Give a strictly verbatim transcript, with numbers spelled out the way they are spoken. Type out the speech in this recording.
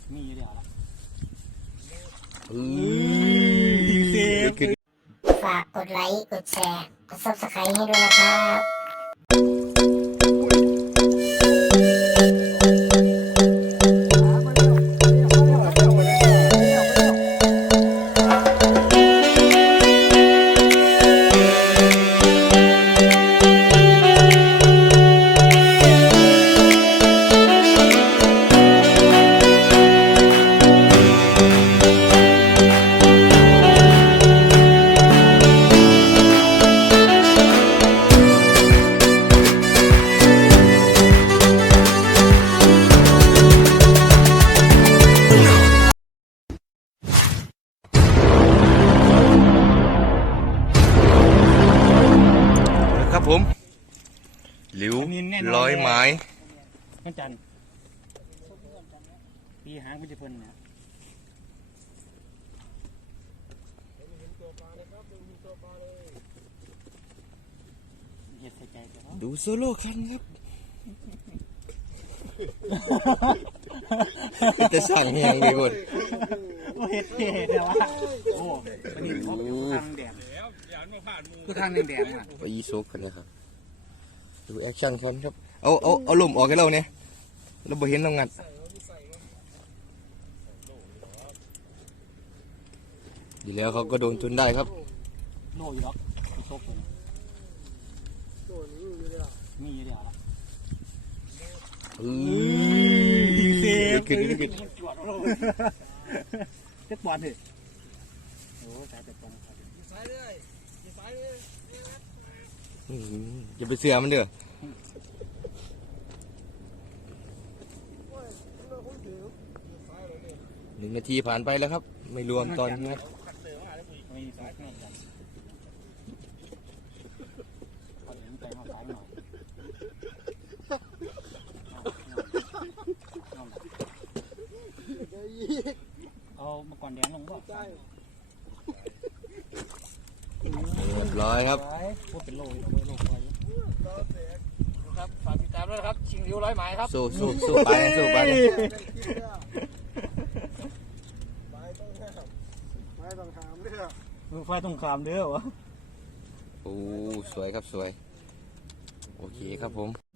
มีเดียวละฝากกดไลค์กดแชร์กดซับสไครต์ให้ด้วยนะครับครับผมหลิวร้อยไม้มันจันปีหางมันจะเพิ่นเนี่ยเห็ดใส่ใจดูโซโล่ครั้งครับจะสั่งยังดีกว่าเห็ดเห็ดแต่ว่าโอ้วันนี้เขาอยู่ทางแดงคือทางแดงๆน่ะไปยีโซกกันเลยครับดูแอคชั่นครับครับเอาเอาเอาลมออกให้เราเนี่ยเราบ่เห็นเรางัดดีแล้วเขาก็โดนจนได้ครับโน่อยู่หรอกมีโซกอยู่มีเดียวละเฮ้ยเสียขึ้นขึ้นขึ้นเจ็ดบอลเถอะโอ้สายเจ็ดบอลอย่าไปเสือมันเด้อหนึ่งนาทีผ่านไปแล้วครับไม่รวมตอนนี้เอามาก่อนแดงลงก็เรียบร้อยครับพูดเป็นโลโลโลไปครับฝากติดตามด้วยนะครับชิงริ้วร้อยไม้ครับสู้สู้สู้ไปสู้ไปไฟต้องขามเด้อไฟต้องขามเด้อวะโอ้สวยครับสวยโอเคครับผม